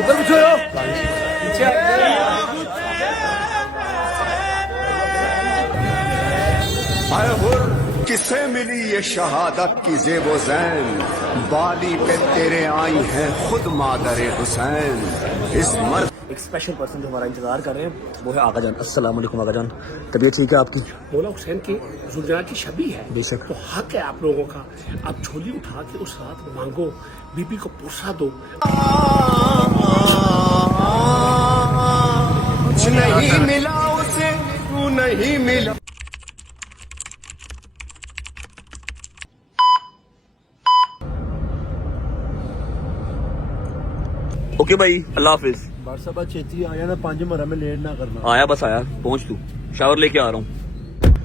उधर पूछो आए हुर किसे मिली ये शहादत की ज़ेबो ज़ैन, बाली पे तेरे आई है खुद मादर हुसैन। इस मर्द एक स्पेशल पर्सन जो हमारा इंतजार कर रहे हैं वो है आका जान। अस्सलाम वालेकुम आका जान, तबीयत ठीक है आपकी? मौला हुसैन के जुलजना की शबी है, बेशक। तो हक है आप लोगों का। आप झोली उठा के उस रात मांगो, बीबी को पुरसा दो। कुछ नहीं मिला उसे, तू नहीं मिला। ओके भाई, अल्लाह हाफिज। व्हाट्सएप छेती आया ना, 5 मरा में लेट ना करना। आया बस आया, पहुंच तू, शावर लेके आ रहा हूँ।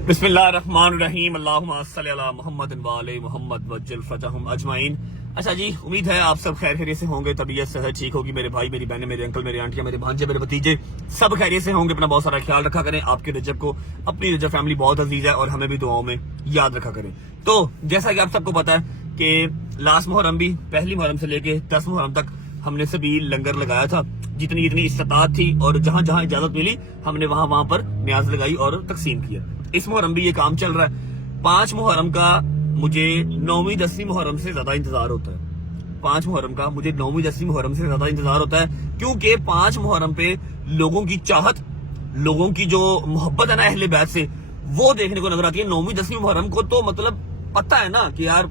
बिस्मिल्लाहिर्रहमानिर्रहीम, अल्लाहुम्मा सल्ली अला मुहम्मद व आले मुहम्मद वज्जल फतहुम अजमाइन। अच्छा जी, उम्मीद है आप सब खैर खैरियत से होंगे, तबीयत सेहत ठीक होगी। मेरे भाई, मेरी बहनें, मेरे अंकल, मेरे आंटियां, मेरे भांजे, मेरे भतीजे सब खैरियत से होंगे। अपना बहुत सारा ख्याल रखा करें। आपके रजब को, अपनी रजब फैमिली बहुत अजीज है और हमें भी दुआओं में याद रखा करें। तो जैसा कि आप सबको पता है कि लास्ट मुहर्रम भी, पहली मुहर्रम से लेके 10 मुहर्रम तक हमने सभी लंगर लगाया था। जितनी जितनी इस्तात थी और जहां जहां इजाजत मिली हमने वहां वहां पर न्याज लगाई और तकसीम किया। इस मुहर्रम भी ये काम चल रहा है। 5 मुहर्रम का मुझे 9वीं 10वीं मुहर्रम से ज्यादा इंतजार होता है। 5 मुहर्रम का मुझे 9वीं 10वीं मुहर्रम से ज्यादा इंतजार होता है, क्योंकि 5 मुहर्रम पे लोगों की चाहत, लोगों की जो मोहब्बत है ना अहले बैत से, वो देखने को नजर आती है। 9वीं 10वीं मुहर्रम को तो मतलब पता है ना कि यार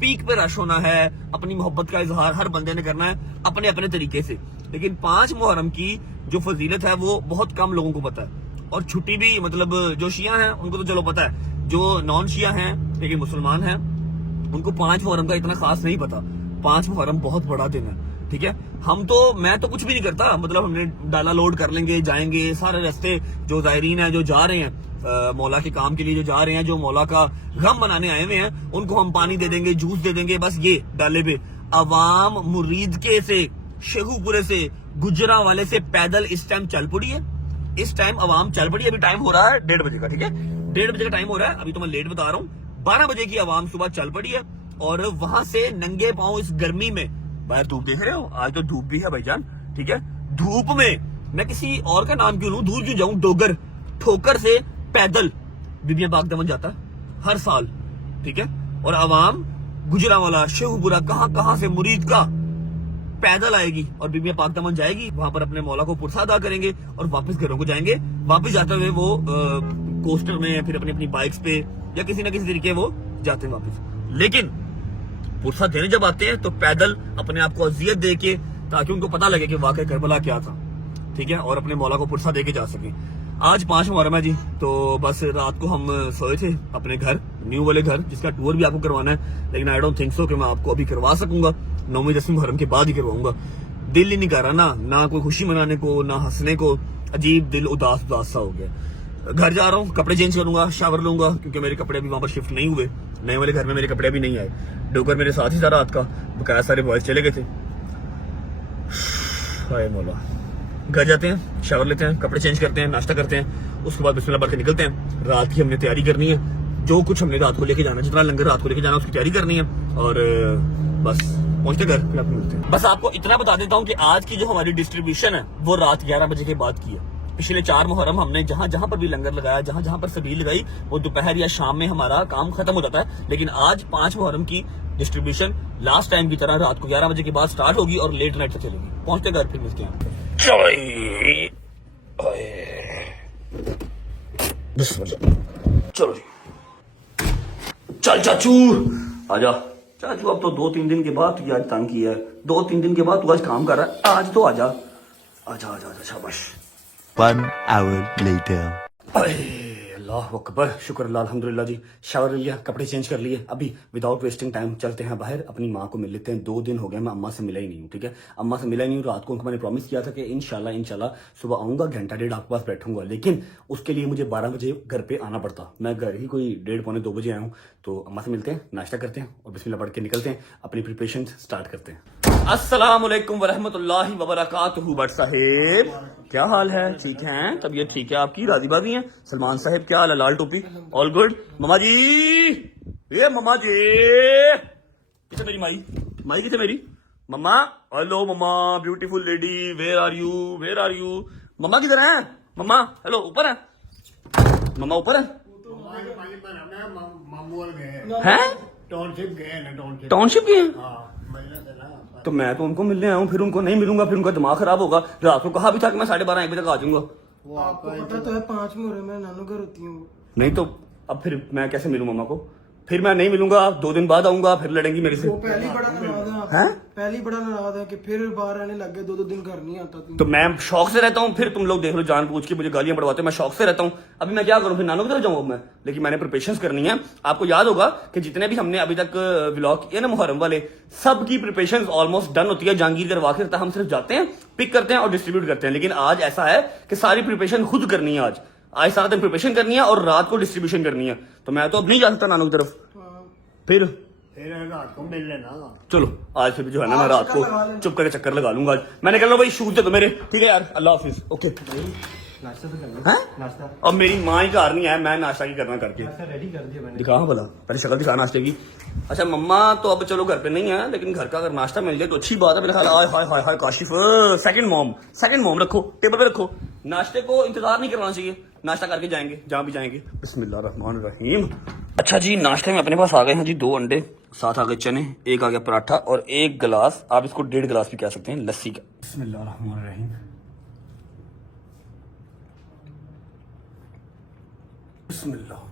पीक पे रश होना है, अपनी मोहब्बत का इजहार हर बंदे ने करना है अपने अपने तरीके से। लेकिन 5 मुहर्रम की जो फजीलत है वो बहुत कम लोगों को पता है। और छुट्टी भी मतलब जो शिया हैं उनको तो चलो पता है, जो नॉन शिया हैं लेकिन मुसलमान हैं उनको 5 मुहर्रम का इतना खास नहीं पता। 5 मुहर्रम बहुत बड़ा दिन है, ठीक है। मैं तो कुछ भी नहीं करता, मतलब हमने डाला लोड कर लेंगे, जाएंगे सारे रास्ते। जो जायरीन है, जो जा रहे हैं मौला के काम के लिए, जो जा रहे हैं, जो मौला का गम मनाने आए हुए हैं, उनको हम पानी दे देंगे, जूस दे देंगे। बस ये डाले पे अवाम मुरीद के से, शेखुपुरे से, गुजरा वाले से पैदल इस टाइम चल पड़ी है। इस टाइम अवाम चल पड़ी है। अभी टाइम हो रहा है 1:30 बजे का, ठीक है। 1:30 बजे का टाइम हो रहा है। अभी तो मैं लेट बता रहा हूँ। 12 बजे की अवाम सुबह चल पड़ी है और वहां से नंगे पांव इस गर्मी में, बाहर धूप देख रहे हो, आज तो धूप भी है भाईजान, ठीक है। धूप में मैं किसी और का नाम क्यों लूं, दूर क्यों जाऊं, डोगर ठोकर से पैदल बीबियां पाक दमन जाता है हर साल, ठीक है। और अवाम गुजरांवाला, शेखुपुरा, कहां से मुरीद का पैदल आएगी और बीबियां पाक दमन जाएगी। वहां पर अपने मौला को पुरसा अदा करेंगे और वापस घरों को जाएंगे। वापस जाते हुए वो कोस्टर में, फिर अपनी अपनी बाइक्स पे या किसी ना किसी तरीके वो जाते हैं वापस। लेकिन पुरसा देने जब आते हैं तो पैदल अपने आप को अजियत दे के, ताकि उनको पता लगे कि वाकई करबला क्या था, ठीक है, और अपने मौला को पुरसा दे के जा सके। आज 5 मुहर्रम है जी, तो बस रात को हम सोए थे अपने घर, न्यू वाले घर, जिसका टूर भी आपको करवाना है। लेकिन आई डोंट थिंक सो कि मैं आपको अभी करवा सकूंगा। 9वीं 10वीं मुहर्रम के बाद ही करवाऊंगा। दिल ही नहीं कर रहा ना कोई खुशी मनाने को, ना हंसने को। अजीब दिल उदास उदास सा हो गया। घर जा रहा हूँ, कपड़े चेंज करूंगा, शावर लूंगा, क्योंकि मेरे कपड़े अभी वहां पर शिफ्ट नहीं हुए। नए वाले घर में मेरे कपड़े भी नहीं आए। डोकर मेरे साथ ही था रात का, बकाया सारे बॉयज चले गए थे। हाय मौला। घर जाते हैं, शावर लेते हैं, कपड़े चेंज करते हैं, नाश्ता करते हैं, उसके बाद बिस्मिल्लाह पढ़ के निकलते हैं। रात की हमने तैयारी करनी है, जो कुछ हमने रात को लेके जाना, जितना लंगर रात को लेके जाना उसकी तैयारी करनी है। और बस पहुंचते घर, फिर आपको मिलते हैं। बस आपको इतना बता देता हूँ कि आज की जो हमारी डिस्ट्रीब्यूशन है वो रात 11 बजे के बाद की है। पिछले 4 मुहर्रम हमने जहां जहां पर भी लंगर लगाया, जहां जहां पर सबील लगाई, वो दोपहर या शाम में हमारा काम खत्म हो जाता है। लेकिन आज 5 मुहर्रम की डिस्ट्रीब्यूशन लास्ट टाइम की तरह रात को 11 बजे के बाद स्टार्ट होगी और लेट नाइट तक चलेगी। पहुंचते घर, फिर मिलते हैं। चलो जी, चल चाचू आजा। चाचू अब तो 2-3 दिन के बाद तुझे आज तंग किया है। 2-3 दिन के बाद तू आज काम कर रहा है, आज तो आजा आजा आजा आजा, शाबाश। 1 hour later. अल्लाह अल्लाह अकबर, शुक्र अल्लाह, अल्हम्दुलिल्लाह जी। शावर ले लिया, कपड़े चेंज कर लिए, अभी विदाउट वेस्टिंग टाइम चलते हैं बाहर, अपनी माँ को मिल लेते हैं। 2 दिन हो गए मैं अम्मा से मिला ही नहीं हूँ, ठीक है। अम्मा से मिला ही नहीं हूँ। रात को उनको मैंने प्रॉमिस किया था कि इंशाल्लाह सुबह आऊँगा, घंटा डेढ़ आपके पास बैठूंगा, लेकिन उसके लिए मुझे 12 बजे घर पे आना पड़ता। मैं घर ही कोई 1:30 पौने 2 बजे आया हूँ। तो अम्मा से मिलते हैं, नाश्ता करते हैं और बिस्मिल्लाह पढ़ के निकलते हैं, अपनी प्रिपरेशन स्टार्ट करते हैं। अस्सलाम वालेकुम वरहमतुल्लाहि वबरकातुहू। भट्ट साहेब क्या हाल है? ठीक हैं? तबीयत ठीक है आपकी? राजी बाजी हैं? सलमान साहब क्या हाल है? लाल टोपी ऑल गुड? ममा जी, ये ममा जी किसे मेरी माई किसे मेरी mamma? Hello mamma, beautiful lady, where are you? Mamma किधर है? मम्मा हेलो, ऊपर है मम्मा? ऊपर है हैं? टाउनशिप गए हैं? तो मैं तो उनको मिलने आया हूँ, फिर उनको नहीं मिलूंगा, फिर उनका दिमाग खराब होगा। रात को कहा भी था कि मैं 12:30 1 बजे तक आ जाऊंगा। वो आपको पता तो है 5 मुहर्रम में नानू घर होती हूँ। नहीं तो अब फिर मैं कैसे मिलूं मम्मा को? फिर मैं नहीं मिलूंगा, 2 दिन बाद आऊंगा, फिर लड़ेंगी मेरे से। वो पहली बड़ा नाराज है हैं? पहली बड़ा नाराज है कि फिर बाहर रहने लग गए, 2 दिन घर नहीं आता। तो मैं शौक से रहता हूँ, फिर तुम लोग देख लो जान पूछ के मुझे गालियां पड़वाते हो। मैं शौक से रहता हूँ, अभी मैं क्या करूँ? फिर नानू की तरफ जाऊँ मैं? लेकिन मैंने प्रिपरेशंस करनी है। आपको याद होगा कि जितने भी हमने अभी तक व्लॉग किए ना मुहर्रम वाले, सबकी प्रिपरेशन ऑलमोस्ट डन होती है। जहांगीर करवा के हम सिर्फ जाते हैं, पिक करते हैं और डिस्ट्रीब्यूट करते हैं। लेकिन आज ऐसा है कि सारी प्रिपरेशन खुद करनी है। आज सारा दिन प्रिपरेशन करनी है और रात को डिस्ट्रीब्यूशन करनी है। तो मैं तो अब नहीं जा सकता नानू की तरफ। फिर रात को मिल लेना। चलो आज फिर जो है ना, मैं रात को चुप करके चक्कर लगा लूंगा। आज मैंने कह लो भाई, शूज दे दो मेरे, ठीक है यार। अल्लाह हाफिज। ओके नाश्ता तो करना। हैं? नाश्ता अब मेरी माँ ही घर नहीं है, मैं नाश्ता की करना करके रेडी कर दिया मैंने। दिखा भला, पहले शक्ल दिखा नाश्ते की। अच्छा मम्मा तो अब चलो घर पे नहीं है, लेकिन घर का अगर नाश्ता मिल जाए तो अच्छी बात है। मेरे ख्याल हाय हाय हाय हाय काशिफ, सेकंड मॉम रखो, टेबल पे रखो। नाश्ते को इंतजार नहीं करना चाहिए, नाश्ता करके जाएंगे जहां भी जाएंगे। बिस्मिल्लाह रहमान रहीम। अच्छा जी, नाश्ते में अपने पास आ गए हैं जी 2 अंडे, साथ आ गए चने, एक आ गया पराठा और 1 गिलास, आप इसको 1.5 गिलास भी कह सकते हैं, लस्सी का। बिस्मिल्लाह रहमान रहीम। बिस्मिल्लाह।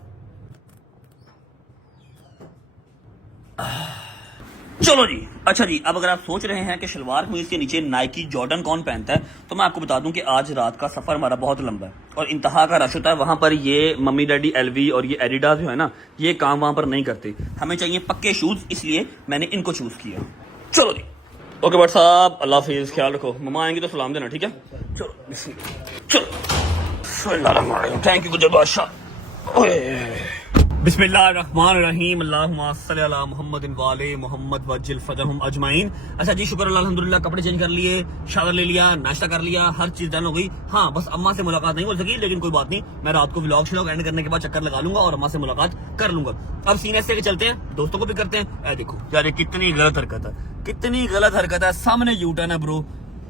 चलो जी। अच्छा जी, अब अगर आप सोच रहे हैं कि शलवार कमीज के नीचे नाइकी जॉर्डन कौन पहनता है, तो मैं आपको बता दूं कि आज रात का सफर हमारा बहुत लंबा है और इंतहा का रश होता है। वहां पर ये मम्मी डैडी एलवी और ये एडिडास जो है ना, ये काम वहां पर नहीं करते। हमें चाहिए पक्के शूज, इसलिए मैंने इनको चूज किया। चलो जी, ओके भट्ट साहब, अल्लाह हाफिज, ख्याल रखो। मम्मा आएंगे तो सलाम देना, ठीक है? चलो चलो, थैंक यू गुजर बादशाह। बिस्मिल्लाहिर्रहमानिर्रहीम, अल्लाहुम्मा सल्ली अला मुहम्मदिन व आले मुहम्मद वज्जिल फजहम अजमाइन। अच्छा जी, शुक्र अल्हम्दुलिल्लाह, कपड़े चेंज कर लिए, शावर ले लिया, नाश्ता कर लिया, हर चीज डन हो गई। हाँ, बस अम्मा से मुलाकात नहीं हो सकी, लेकिन कोई बात नहीं, मैं रात को व्लॉग एंड करने के बाद चक्कर लगा लूंगा और अम्मा से मुलाकात कर लूंगा। अब सीन ऐसे के चलते हैं, दोस्तों को भी करते हैं। देखो यार, कितनी गलत हरकत है, कितनी गलत हरकत है। सामने यूटर्न है ब्रो,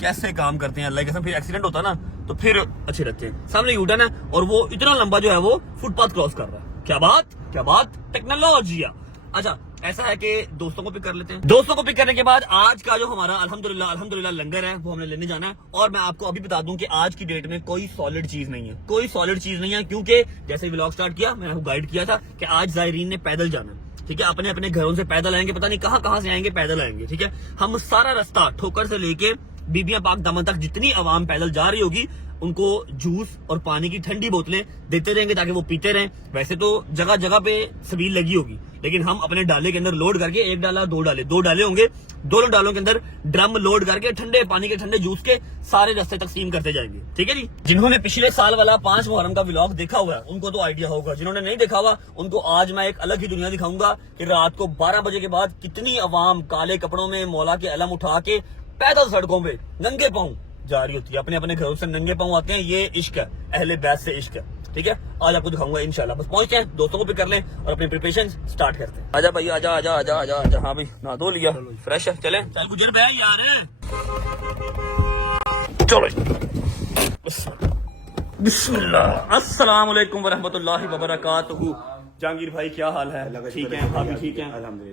कैसे काम करते हैं अल्लाह के कसम। फिर एक्सीडेंट होता ना तो फिर अच्छे रहते हैं। सामने यूटर्न है और वो इतना लंबा जो है वो फुटपाथ क्रॉस कर रहा है। क्या बात टेक्नोलॉजी। अच्छा ऐसा है कि दोस्तों को पिक कर लेते हैं। दोस्तों को पिक करने के बाद आज का जो हमारा अल्हम्दुलिल्लाह लंगर है वो हमने लेने जाना है। और मैं आपको अभी बता दूं कि आज की डेट में कोई सॉलिड चीज नहीं है, क्योंकि जैसे व्लॉग स्टार्ट किया, मैंने आपको गाइड किया था कि आज जायरीन ने पैदल जाना है, ठीक है? अपने अपने घरों से पैदल आएंगे, पता नहीं कहां से आएंगे, पैदल आएंगे, ठीक है? हम सारा रास्ता ठोकर से लेके बीबियां पाक दामन तक जितनी आवाम पैदल जा रही होगी, उनको जूस और पानी की ठंडी बोतलें देते रहेंगे ताकि वो पीते रहें। वैसे तो जगह जगह पे सबील लगी होगी, लेकिन हम अपने डाले के अंदर लोड करके 1 डाला 2 डाले होंगे, दोनों डालों के अंदर ड्रम लोड करके ठंडे पानी के ठंडे जूस के सारे रास्ते तकसीम करते जाएंगे, ठीक है जी? जिन्होंने पिछले साल वाला 5 मुहर्रम का व्लॉग देखा हुआ है उनको तो आइडिया होगा, जिन्होंने नहीं देखा हुआ उनको आज मैं एक अलग ही दुनिया दिखाऊंगा कि रात को 12 बजे के बाद कितनी आवाम काले कपड़ों में मौला के अलम उठा के पैदल सड़कों पे नंगे पांव जा रही होती है, अपने अपने घरों से नंगे पांव आते हैं। ये इश्क है, अहले बैत से इश्क है, ठीक है? आज आपको दिखाऊंगा इंशाल्लाह। बस पहुंचते हैं, दोस्तों को पिक कर लें और अपनी प्रिपरेशन स्टार्ट करते हैं। आजा भाई, आजा। हाँ भाई, नहा धो लिया, फ्रेश है, चले चाहे गुजर भाई यार है। चलो बिस्मिल्लाह। अस्सलाम वालेकुम वरहमतुल्लाहि वबरकातुहू। जहांगीर भाई क्या हाल है? ठीक है, भाभी ठीक है,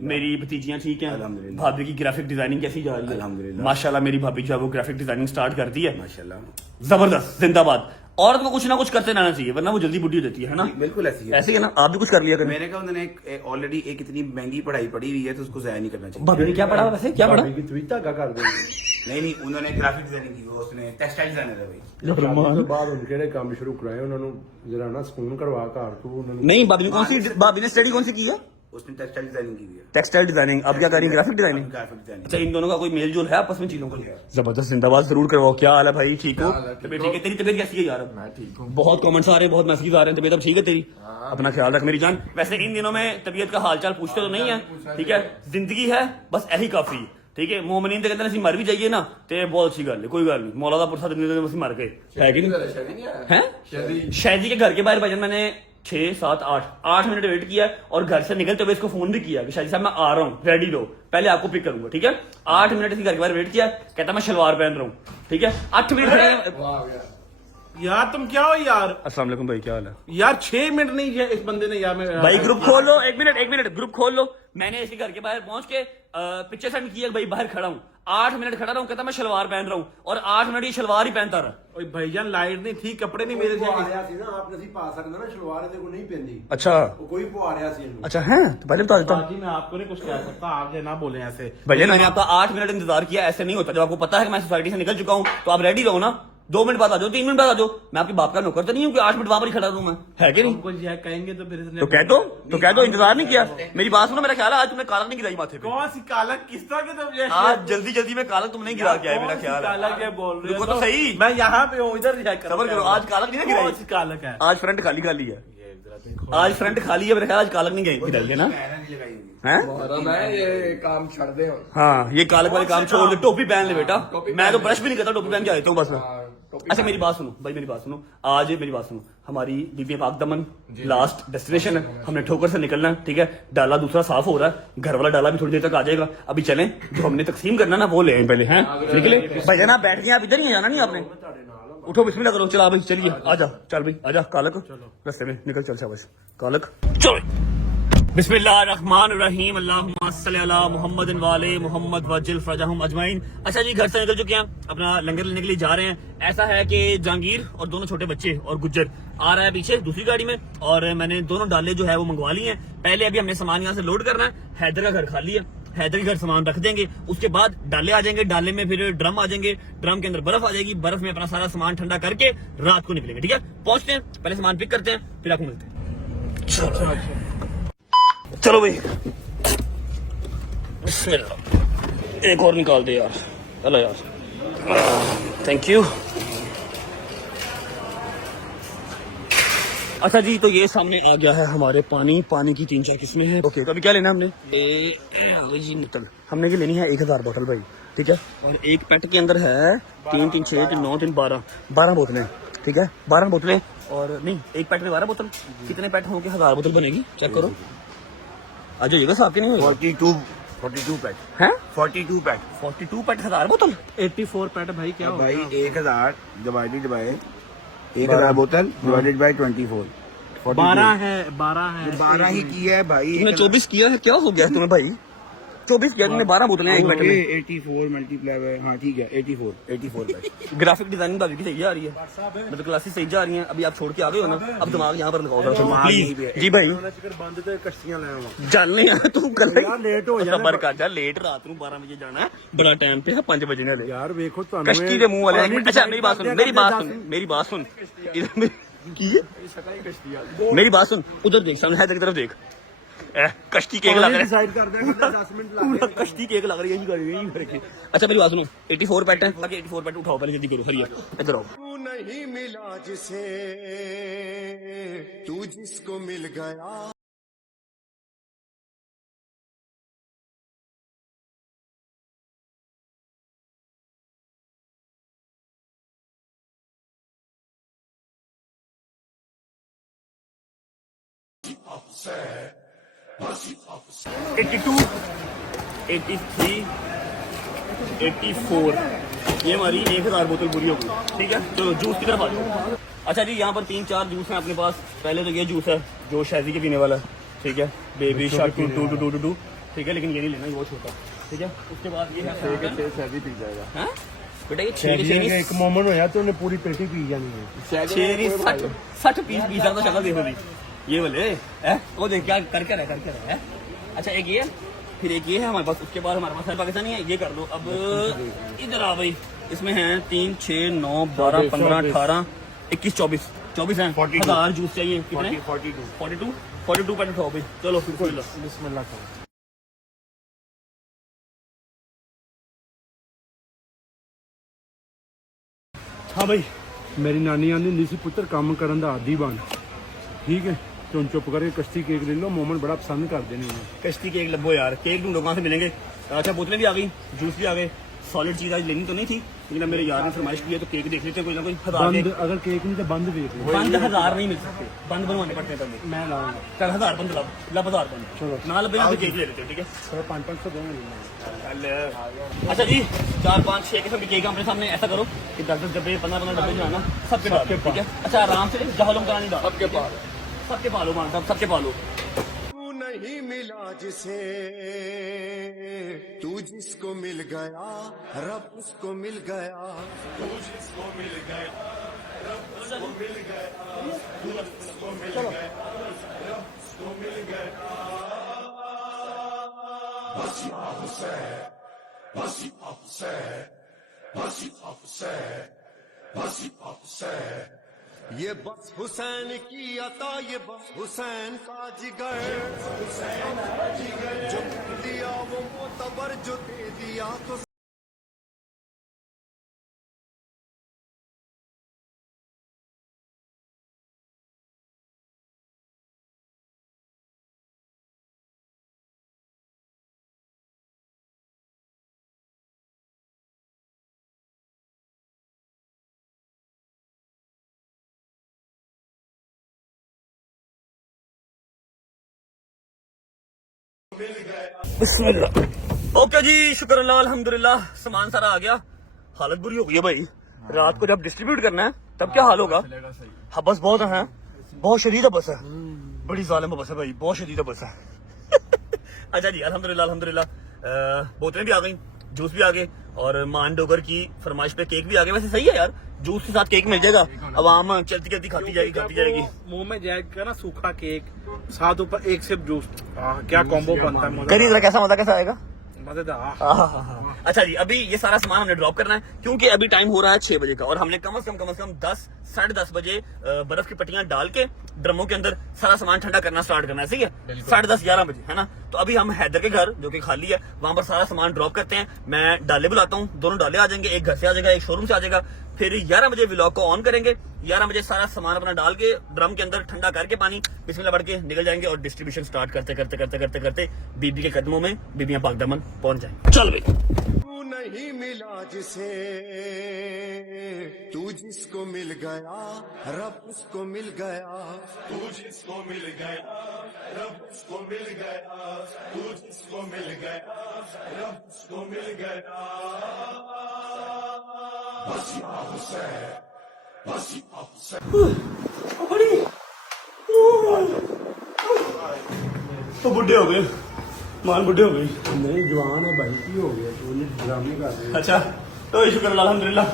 मेरी भतीजियां ठीक हैं, भाभी की ग्राफिक डिजाइनिंग कैसी जा रही है? माशाल्लाह, मेरी भाभी जो है वो ग्राफिक डिजाइनिंग स्टार्ट कर दी है, माशाल्लाह, जबरदस्त, जिंदाबाद। औरत को कुछ ना कुछ करते रहना चाहिए, वरना वो जल्दी बुढ़ी हो जाती है ना? बिल्कुल ऐसी है, ऐसे ही है ना? आप भी कुछ कर लिया करें। मैंने कहा उन्होंने ऑलरेडी एक इतनी महंगी पढ़ाई पढ़ी हुई है तो उसको जाया नहीं करना चाहिए। भाभी ने क्या पढ़ा? वैसे क्या पढ़ा? का कर दो। नहीं नहीं उन्होंने ग्राफिक डिजाइनिंग की, उसने टेक्सटाइल डिजाइनर है भाई। ਉਸ ਤੋਂ ਬਾਅਦ ਹੁਣ ਕਿਹੜੇ ਕੰਮ ਸ਼ੁਰੂ ਕਰਾਏ ਉਹਨਾਂ ਨੂੰ ਜਰਾ ਨਾ ਸਕੂਨ ਕਰਵਾ ਘਰ ਤੋਂ ਉਹਨਾਂ ਨੂੰ। नहीं भाभी ने स्टडी कौन सी की है? उसने टेक्सटाइल डिजाइनिंग की हुई है। Textile designing. अब क्या करेंगे? Graphic designing. Graphic designing. अच्छा, इन दोनों का कोई मेल जोल है आपस में चीजों को? जबरदस्त, जिंदाबाद जरूर करवाओ। क्या हाल है भाई? ठीक हो? तबीयत ठीक है? तेरी तबीयत कैसी है यार? मैं ठीक हूँ। बहुत कमेंट्स आ रहे हैं, बहुत मैसेज आ रहे हैं। तबीयत अब ठीक है तेरी? अपना ख्याल रख मेरी जान। वैसे इन दिनों में तबीयत का हालचाल पूछते तो नहीं है, ठीक है? जिंदगी है बस यही काफी है, ठीक है? मोमिनीन तो कहते हैं मर भी जाइए ना तो बहुत अच्छी गल है, कोई गल नहीं। मौला का पुरसा दिन मर गए है कि नहीं? है शायद के घर के बाहर भाईजान मैंने 6 7 8 मिनट वेट किया और घर से निकलते हुए इसको फोन भी किया कि शायद साहब मैं आ रहा हूँ, रेडी रहो, पहले आपको पिक करूंगा, ठीक है? 8 मिनट इसके घर के बाहर वेट किया, कहता मैं शलवार पहन रहा हूँ, ठीक है? 8 मिनट। यार तुम क्या हो यार? अस्सलाम वालेकुम भाई, क्या हाल है? यार 6 मिनट नहीं है इस बंदे ने यार। मैं भाई ग्रुप खोल लो, एक मिनट ग्रुप खोल लो। मैंने इसके घर के बाहर पहुंच के पिक्चर सेंड किया, भाई बाहर खड़ा हूँ, 8 मिनट खड़ा रहा हूँ, कहता मैं शलवार पहन रहा हूँ और 8 मिनट ये शलवार ही पहनता रहा। ओए भाईजान लाइट नहीं थी, कपड़े नहीं मेरे ਪਵਾ से। ਰਿਹਾ ਸੀ ਨਾ ਆਪ ਨਹੀਂ ਪਾ ਸਕਦਾ ਨਾ ਸ਼ਲਵਾਰ ਇਹਦੇ ਕੋਲ ਨਹੀਂ ਪੈਂਦੀ। अच्छा ਉਹ ਕੋਈ ਪਵਾ ਰਿਹਾ ਸੀ ਇਹਨੂੰ। अच्छा है तो पहले बता देता। बाकी मैं आपको नहीं कुछ कह सकता, आगे ना बोले ऐसे। भैया मैंने आपका 8 मिनट इंतजार किया, ऐसे नहीं होता। जब आपको पता है कि मैं सोसाइटी से निकल चुका हूँ तो आप रेडी रहो ना। 2 मिनट बाद आ जाओ, 3 मिनट बाद आ जाओ। मैं आपके बाप का नौकर तो नहीं हूँ कि 8 मिनट वहां पर ही खड़ा रहूं मैं, है कि नहीं? तुमको यह कहेंगे तो फिर इसने तो कह दो इंतजार नहीं किया। मेरी बात सुनो, मेरा ख्याल है आज तुमने कालक नहीं गिराई माथे पे। कौन सी कालक किस तरह के तुम ये आज जल्दी में कालक तुम नहीं गिरा के आए, मेरा ख्याल है। कालक है बोल रहे रुको हो तो सही। मैं यहाँ पे हूँ, इधर रिएक्ट सबर करो, आज कालक नहीं ना गिराई। कौन सी कालक है? आज फ्रंट खाली खाली है, आज फ्रंट खाली है। मेरा ख्याल आज कालक नहीं गई गिराई है ना? हैं? ਮੈਂ ਇਹ काम ਛੱਡ ਦੇ ਹੁਣ। हाँ, ये कालक वाले काम छोड़ दे, टोपी पहन ले बेटा। मैं तो ब्रश भी नहीं करता, टोपी पहन के आ जाता हूँ बस मैं। अच्छा मेरी बात सुनो भाई, मेरी बात सुनो, आज मेरी बात सुनो, हमारी बीबी पाक दमन लास्ट डेस्टिनेशन है, हमने ठोकर से निकलना है, ठीक है? डाला दूसरा साफ हो रहा है, घर वाला डाला भी थोड़ी देर तक आ जाएगा। अभी चलें, जो हमने तकसीम करना ना वो ले आए पहले, हैं? निकले भाई ना, बैठ गए आप इधर ही जाना नहीं आपने। उठो बिस्मिल्लाह करो, चला भाई चलिए, आजा चल भाई आजा कालक, रास्ते में निकल चल शाबाश कालक चलो। बिस्मिल्लाहिर्रहमानिर्रहीम, अल्लाहुम्मा सल्ली अला मुहम्मदिन वाले मुहम्मद वज्जिल फरजहुम अजमाइन। अच्छा जी, घर से निकल चुके हैं, अपना लंगर लेने के लिए जा रहे हैं। ऐसा है कि जहांगीर और दोनों छोटे बच्चे और गुज्जर आ रहा है पीछे दूसरी गाड़ी में, और मैंने दोनों डाले जो है वो मंगवा लिए हैं। पहले अभी हमने सामान यहाँ से लोड करना है। हैदर का घर खाली है, हैदर के घर सामान रख देंगे, उसके बाद डाले आ जाएंगे, डाले में फिर ड्रम आ जाएंगे, ड्रम के अंदर बर्फ आ जाएगी, बर्फ में अपना सारा सामान ठंडा करके रात को निकलेंगे, ठीक है? पहुंचते हैं, पहले सामान पिक करते हैं, फिर आपको मिलते हैं। चलो भाई, बिस्मिल्लाह। एक और निकाल दे यार, अल्लाह यार, थैंक यू। अच्छा जी, तो ये सामने आ गया है हमारे पानी की 3-4 किस्में हैं। ओके, तो अभी क्या लेना है हमने? जी निकल, हमने ये लेनी है 1000 बोतल भाई, ठीक है? और एक पेट के अंदर है 3 3 6 3 9 3 12 बोतलें, ठीक है? 12 बोतलें, और नहीं एक पेट में 12 बोतल। कितने पेट होंगे? 1000 बोतल बनेगी, चेक करो। आ जाइएगा साहब के नहीं? 42 पैट हैं? 42 पैट 42 पेट 1000 बोतल। 84 पैट भाई क्या होगा? भाई 1000 डिवाइडेड बाय 1000 बोतल डिवाइडेड बाय 24 12 है 12 ही किया है भाई। तुमने 24 किया है, क्या हो गया तुम्हें भाई? 24 किया तुमने, 12 बोतलें एक पेट में। 84 मल्टीप्लाई बाय, हाँ ठीक है 84 भाई। ग्राफिक डिजाइनिंग भाभी की सही आ रही है, मतलब क्लासेस सही जा रही हैं। अभी आप छोड़ के आ गए हो ना, अब दिमाग यहाँ पर लगाओ प्लीज। जी भाई ਬੰਦ ਤੇ ਕਸ਼ਤੀਆਂ ਲੈ ਆਵਾਂ ਚੱਲਨੇ ਆ, ਤੂੰ ਕੱਲਾ ਯਾਰ ਲੇਟ ਹੋ ਜਾਣਾ। ਸਬਰ ਕਰ ਜਾ, ਲੇਟ ਰਾਤ ਨੂੰ 12 ਵਜੇ ਜਾਣਾ ਹੈ, ਬੜਾ ਟਾਈਮ ਤੇ ਹੈ, 5 ਵਜੇ ਨੇ। ਯਾਰ ਵੇਖੋ ਤੁਹਾਨੂੰ कश्ती के मुंह वाले। अच्छा मेरी बात सुन, मेरी बात सुन की है? मेरी बात सुन, उधर देख, सामने हैदर की तरफ देख, कश्ती केक लग रहा है, डिसाइड करदा कि 10 मिनट पूरा कश्ती केक लग रही है, यही करके। अच्छा मेरी बात सुनो, 84 पैट है, बाकी 84 पैट उठाओ, पहले जल्दी करो, हरिया इधर आओ। तू नहीं मिला जिसे तू जिसको मिल गया। $82, 83, 84, ये हमारी 1000 बोतल पूरी हो गई, ठीक है? चलो जूस की तरफ आ जाओ। अच्छा जी, यहाँ पर 3-4 जूस हैं अपने पास। पहले तो ये जूस है जो शहजी के पीने वाला है, ठीक है? बेबी शार्क 2, ठीक है? लेकिन ये नहीं लेना, ये वो छोटा, ठीक है? उसके बाद ये है ਸ਼ਹਿਦੀ ਪੀ ਜਾਏਗਾ। हैं? बेटा ये 6 ਇੱਕ ਮੋਮਨ ਹੋਇਆ ਤੇ ਉਹਨੇ ਪੂਰੀ ਪੇਟੀ ਪੀ ਜਾਣੀ ਹੈ। 60 पीस पीस शक्ल देखो भी, ये बोले है वो देख क्या करके रहा है। अच्छा एक ये फिर एक ये है हमारे पास, उसके बाद हमारे पास है पाकिस्तानी है, ये कर लो। अब इधर आ भाई, इसमें हैं 3, 6, 9, 12, 15, 18, 21, 24 हैं। 1000 जूस चाहिए। कितने? 42 पैकेट खाओ भाई। चलो फिर कोई लो। बिस्मिल्लाह करो। हाँ भाई, मेरी नानी आंदी ਹੁੰਦੀ ਸੀ ਪੁੱਤਰ ਕੰਮ ਕਰਨ ਦਾ ਆਦੀ ਬਣ, ठीक है। तो चुप करके कश्ती केक ले लो, मोमन बड़ा पसंद करते हैं उन्हें। कश्ती केक लबो यार, केक ढूंढो कहाँ से मिलेंगे। अच्छा बोतलें भी आ गई, जूस भी आ गए। सॉलिड चीज आज लेनी तो नहीं थी, लेकिन मेरे यार ने फरमाइश की है तो केक देख लेते हैं कोई ना कोई। बंद, अगर केक नहीं तो बंद देख लो। बंद 1000 नहीं मिल सकते, बंद बनवाने पड़ते हैं पहले। मैं लाऊंगा। चल 1000 बंद लब 1000 बंद। चलो। ना लबे ना तो केक ले लेते हैं, ठीक है। चलो 500 दोगे। अच्छा जी, 4, 5, 6 किस्म के केक हमारे सामने। ऐसा करो कि 10 डब्बे 15 डब्बे जो है ना सबके पास, ठीक है। अच्छा आराम से जहलम करा नहीं डाल, सबके पालो मान साहब, सबके पालो। तू नहीं मिला जिसे, तू जिसको मिल गया रब उसको मिल गया, तू जिसको मिल गया रब उसको मिल गया, तू जिसको मिल गया रब उसको मिल गया। बस या हुसैन, बस या हुसैन, बस या हुसैन, बस या हुसैन। ये बस हुसैन की अता, ये बस हुसैन का जिगर, जो दिया वो मोतबर जो दे दिया तो। बिस्मिल्लाह। ओके जी, शुक्र अल्लाह अल्हम्दुलिल्लाह, सामान सारा आ गया। हालत बुरी हो गई है भाई, रात को जब डिस्ट्रीब्यूट करना है तब क्या हाल होगा। हाँ बस बहुत है, बहुत शदीद बस है, बड़ी जालिम बस है भाई, बहुत शदीद बस है। अच्छा जी, अल्हम्दुलिल्लाह अल्हम्दुलिल्लाह, बोतलें भी आ गई, जूस भी आ गए, और मान डोगर की फरमाइश पे केक भी आ गया। वैसे सही है यार, जूस के साथ केक मिल जाएगा, आवाम चलती चलती खाती जाएगी। मुंह में जाएगा ना सूखा केक, साथ ऊपर एक सिप जूस, क्या कॉम्बो बनता है। करिए जरा, कैसा मजा कैसा आएगा। मजेदार। अच्छा जी, अभी ये सारा सामान हमने ड्रॉप करना है, क्योंकि अभी टाइम हो रहा है 6 बजे का, और हमने कम से कम 10 साढ़े 10 बजे बर्फ की पट्टियां डाल के ड्रमों के अंदर सारा सामान ठंडा करना स्टार्ट करना है, सही है। 10:30 11 बजे है ना। तो अभी हम हैदर के घर जो कि खाली है, वहां पर सारा सामान ड्रॉप करते हैं। मैं डाले बुलाता हूँ, दोनों डाले आ जाएंगे, एक घर से आ जाएगा, एक शोरूम से आ जाएगा। फिर 11 बजे व्लॉग को ऑन करेंगे, 11 बजे सारा सामान अपना डाल के ड्रम के अंदर ठंडा करके पानी बिस्मिल्लाह बढ़ के निकल जाएंगे, और डिस्ट्रीब्यूशन स्टार्ट करते बीबी के कदमों में बीबियां पाकदामन पहुंच जाएंगे। चल भाई। तू नहीं मिला जिसे, तू जिसको मिल गया रब उसको मिल गया, तू जिसको मिल गया रब उसको मिल गया, तू जिसको मिल गया रब उसको मिल गया। बस या हुसैन, बस या हुसैन। तो बुढ़े हो गए, मान बुढ़े हो गई। नहीं जवान है भाई, की हो गया तू ड्रामे कर रहे। अच्छा तो शुक्र अल्लाह अल्हम्दुलिल्लाह,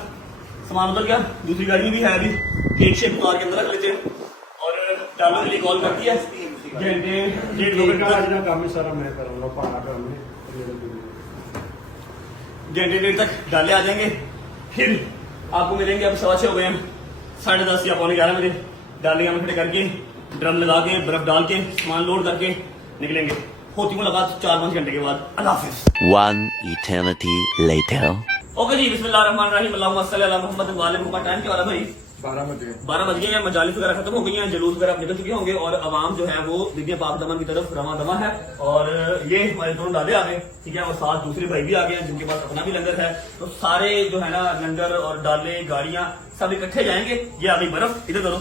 सामान उतर गया। दूसरी गाड़ी भी है, अभी केक शेक कार के अंदर रख लेते हैं, और डालों के लिए कॉल करती है। घंटे 1.5 का काम है सारा मैं करूंगा, पारा काम है। घंटे डेढ़ तक डाले आ जाएंगे, फिर आपको मिलेंगे। अब 6:15 हो गए हैं, 10:30 या 11:15 बजे डाले हम खड़े करके, ड्रम लगा के, बर्फ डाल के, सामान लोड करके निकलेंगे। होती मुलाकात 4-5 घंटे के बाद। अल्लाह हाफिज। 1 eternity later. ओके जी, बिस्मिल्लाहिर्रहमानिर्रहीम, अल्लाहुम्मा सल्ली अला मुहम्मद वाले मुहम्मद। टाइम क्या हो रहा है भाई? 12 बज गए हैं। मजालिस वगैरह खत्म हो गई हैं, जुलूस वगैरह निकल चुके होंगे, और आवाम जो है वो बीबियां पाक दमन की तरफ रवा दमा है। और ये हमारे दोनों डाले आ गए, ठीक है, और साथ दूसरे भाई भी आ गए हैं जिनके पास अपना भी लंगर है। तो सारे जो है ना लंगर और डाले गाड़ियां सब इकट्ठे जाएंगे। ये आ गई बर्फ, इधर करो,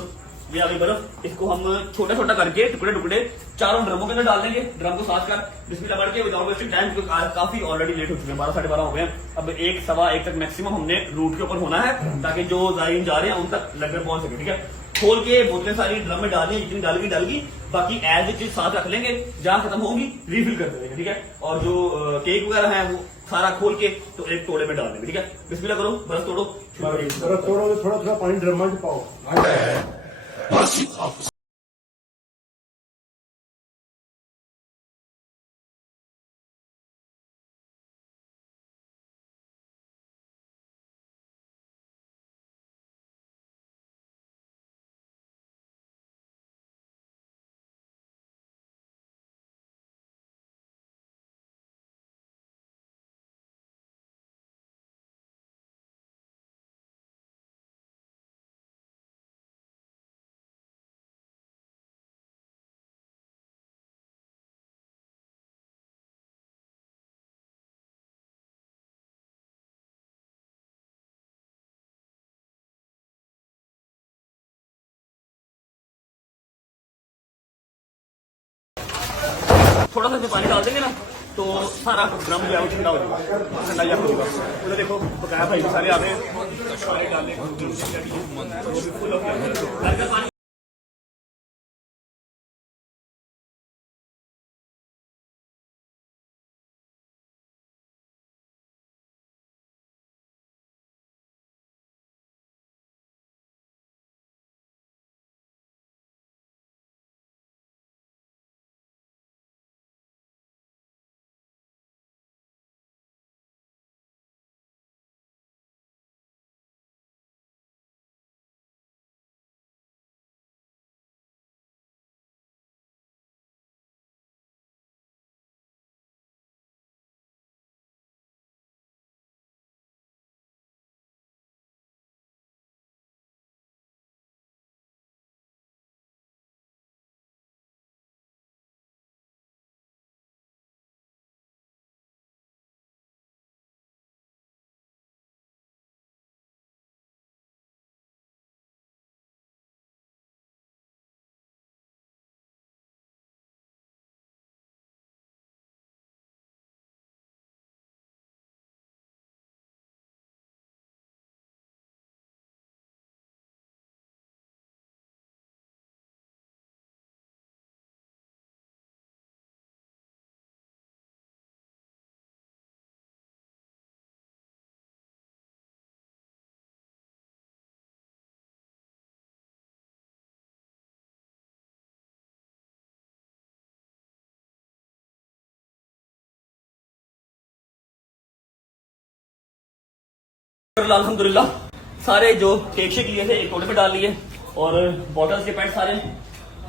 ये आ गई बर्फ। इसको हम छोटा छोटा करके टुकड़े चारों ड्रमों के अंदर डाल देंगे। ड्रम को साथ कर बिस्मिल्लाह बढ़ के विदाउट वेस्टिंग टाइम, क्योंकि काफी ऑलरेडी लेट हो चुके हैं, 12 साढ़े 12 हो गए हैं। अब 1 सवा 1 तक मैक्सिमम हमने रूट के ऊपर होना है, ताकि जो जायरीन जा रहे हैं उन तक लंगर पहुंच सके, ठीक है। खोल के बोतलें सारी ड्रम में डालनी है, जितनी डालगी बाकी एज ए चीज साथ रख लेंगे, जहां खत्म होगी रिफिल कर देंगे, ठीक है। और जो केक वगैरह है वो सारा खोल के तो एक टोड़े में डाल देंगे, ठीक है। बिस्मिल्लाह करो, बर्फ तोड़ो, थोड़ा थोड़ा पानी ड्रम में पाओ। बस थोड़ा सा इसमें पानी डाल देंगे ना तो सारा ड्रम जो है वो ठंडा हो जाएगा, ठंडा या होगा। तो देखो बकाया भाई भी सारे आ गए, पानी डालने को वो भी फुल हो गया। पानी अल्हम्दुलिल्लाह सारे जो केक शेक लिए थे एक टोले पे डाल लिए और बॉटल्स के पैट सारे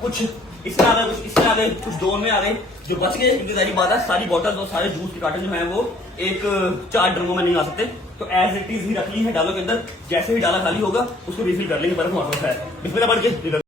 कुछ इसमें आ गए, कुछ इसमें आ गए, कुछ डोन में आ गए। जो बच गए क्योंकि सारी बात है, सारी बॉटल्स और सारे जूस के कार्टन जो है वो एक 4 ड्रमों में नहीं आ सकते, तो एज इट इज ही रख ली है डालों के अंदर। जैसे ही डाला खाली होगा उसको रिफिल कर लेंगे, बर्फ हमारे पास है। बिस्मिल्लाह पढ़ के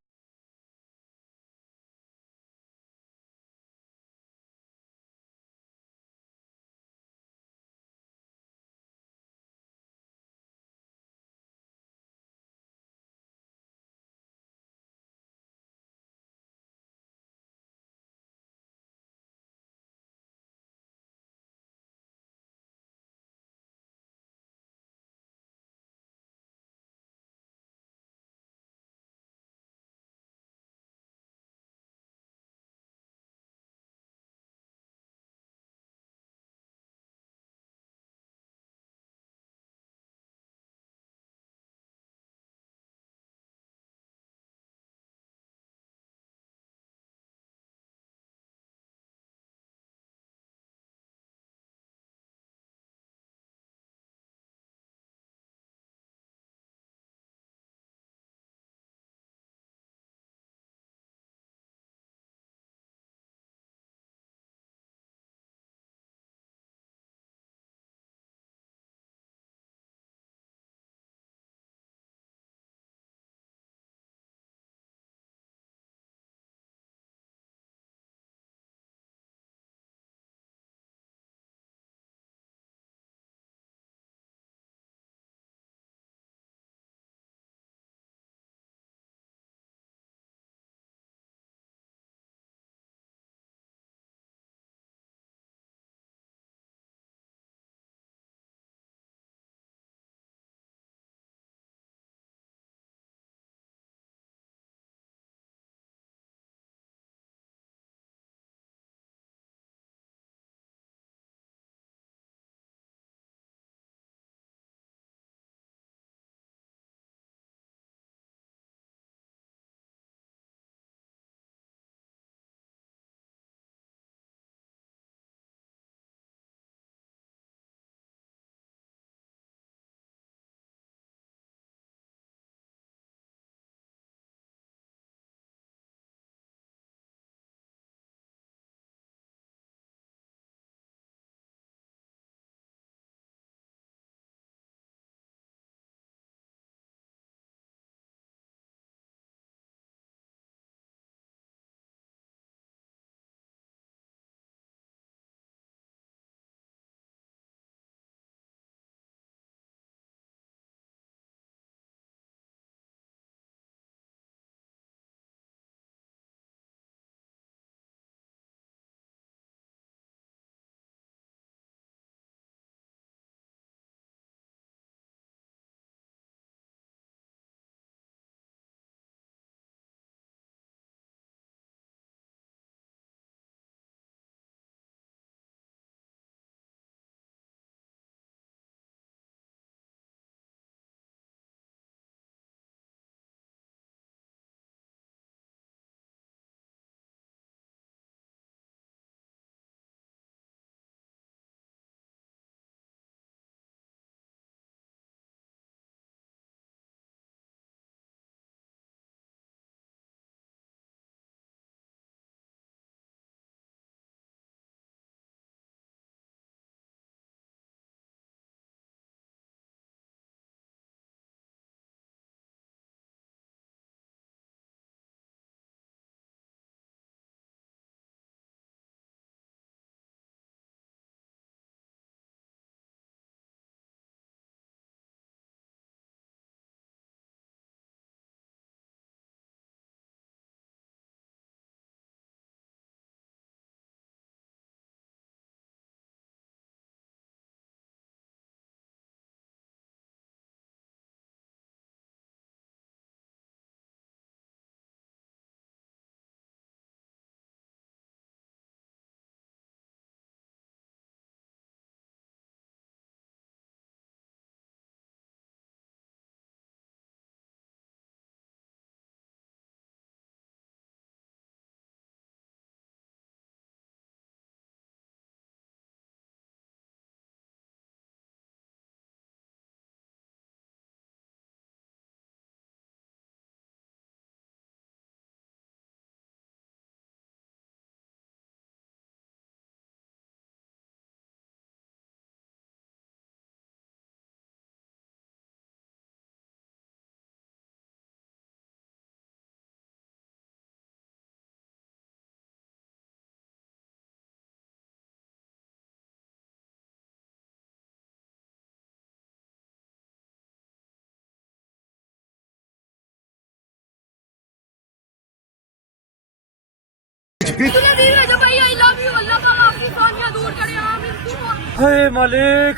हाय मालिक,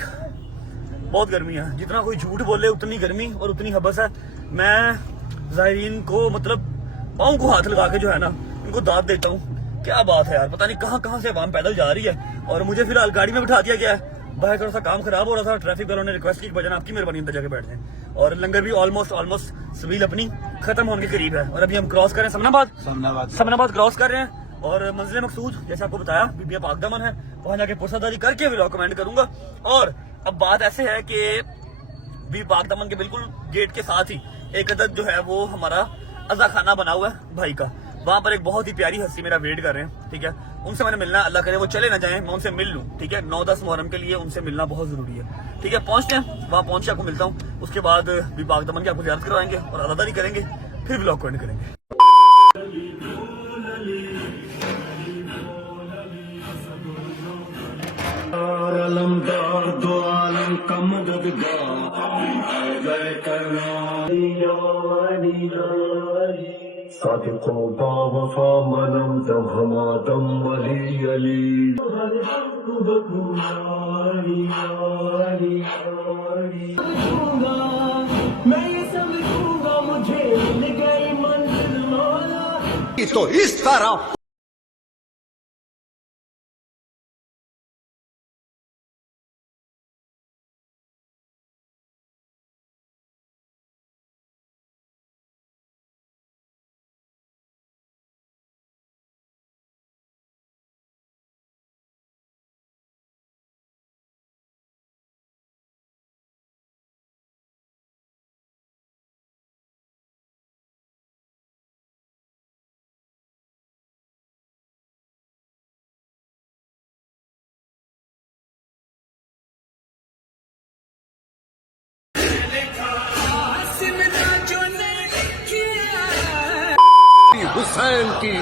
बहुत गर्मी है। जितना कोई झूठ बोले उतनी गर्मी और उतनी हबस है। मैं ज़ायरीन को मतलब पाँव को हाथ लगा के जो है ना इनको दाद देता हूँ। क्या बात है यार, पता नहीं कहाँ कहाँ से आवाम पैदल जा रही है और मुझे फिलहाल गाड़ी में बिठा दिया गया है। बाहर थोड़ा सा काम खराब हो रहा था, ट्रैफिक वालों ने रिक्वेस्ट की बजाना आपकी मेहरबानी अंदर जाके बैठ जाएं। और लंगर भी ऑलमोस्ट सबील अपनी खत्म होने के करीब है और अभी हम क्रॉस कर रहे हैं समनाबाद क्रॉस कर रहे हैं और मंजिल मकसूद जैसे आपको बताया बीबी पाक दमन है। वहां जाके पुरसादारी करके व्लॉग कमेंट करूंगा। और अब बात ऐसे है कि बीबी पाक दमन के बिल्कुल गेट के साथ ही एक अदद जो है वो हमारा अज़ा खाना बना हुआ है भाई का। वहां पर एक बहुत ही प्यारी हस्ती मेरा वेट कर रहे हैं, ठीक है। उनसे मैंने मिलना, अल्लाह करे वो चले ना जाएं, मैं उनसे मिल लूं, ठीक है। 9-10 मुहर्रम के लिए उनसे मिलना बहुत जरूरी है, ठीक है। पहुंचते हैं, वहां पहुंच के आपको मिलता हूं। उसके बाद भी पाक दमन की आपको ज़ियारत करवाएंगे और अज़ादारी करेंगे, फिर व्लॉग को एंड करेंगे। अलमदार दो आलम का मददगार सादिकों बावफा मनम दम हमादम अली अली मैं ये समझूंगा मुझे मिल गई मंजिल मौला। तो इस तरह हुसैन की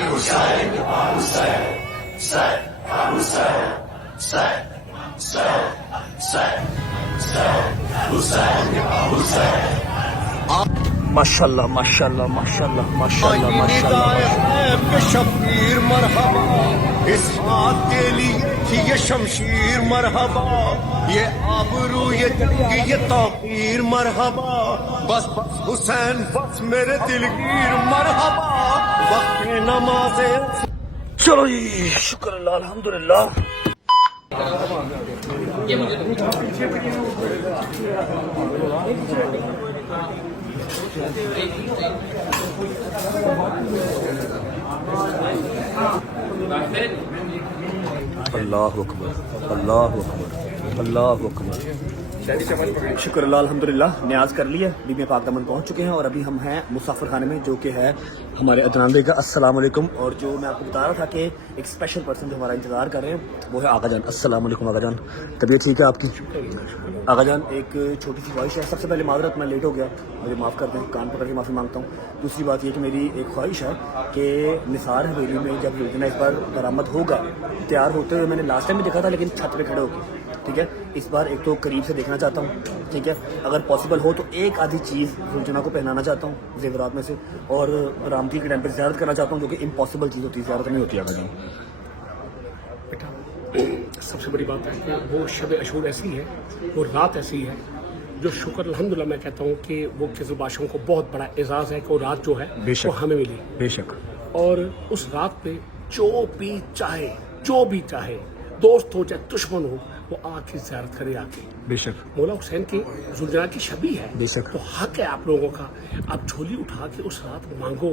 माशाल्लाह माशाल्लाह माशाल्लाह माशाल्लाह माशाल्लाह। शबीर मरहबा, इस हाथ के लिए थी ये शमशीर मरहबा, ये आबरू ये जंगी ये तौकीर मरहबा, बस बस हुसैन बस मेरे दिलगीर मरहबा, वक्त नमाज़े। चलो जी, शुक्र अल्लाह अल्हम्दुलिल्लाह। अल्लाह अकबर अल्लाह अकबर अल्लाह अकबर। शुक्र अल्लाह अल्हम्दुलिल्लाह, न्याज कर लिया, बीबी पाक दमन पहुंच चुके हैं और अभी हम हैं मुसाफिर खाने में जो कि है हमारे अदनान भाई का। अस्सलाम वालेकुम। और जो मैं आपको बता रहा था कि एक स्पेशल पर्सन जो हमारा इंतजार कर रहे हैं वो है आगा जान। अस्सलाम वालेकुम आगा जान, तबीयत ठीक है आपकी? आगा जान, एक छोटी सी ख्वाहिश है। सबसे पहले माजरत, मैं लेट हो गया, मुझे माफ़ कर दें, कान पकड़ के माफ़ी मांगता हूँ। दूसरी बात ये कि मेरी एक ख्वाहिश है कि निसार हवेली में जब योजना इस बार बरामद होगा, तैयार होते हुए मैंने लास्ट टाइम भी देखा था लेकिन छत पे खड़े होकर, ठीक है। इस बार एक तो करीब से देखना चाहता हूँ, ठीक है। अगर पॉसिबल हो तो एक आधी चीज़ जुलजना को पहनाना चाहता हूँ जेवरात में से, और रामती के टाइम पर ज़ियारत करना चाहता हूँ, जो कि इम्पॉसिबल चीज़ होती है, ज़्यारत नहीं होती है। बेटा, सबसे बड़ी बात है कि वो शब अशूर ऐसी है, वो रात ऐसी है जो शुक्र अल्हम्दुलिल्लाह मैं कहता हूँ कि वो किज़बाशों को बहुत बड़ा एजाज़ है कि वो रात जो है वो हमें मिली। बेशक। और उस रात पे जो भी चाहे दोस्त हो चाहे दुश्मन हो, वो आके ज़ियारत करे आके। बेशक। मौला हुसैन की जुलजना की शबी है, बेशक। तो हक है आप लोगों का, आप झोली उठा के उस रात मांगो,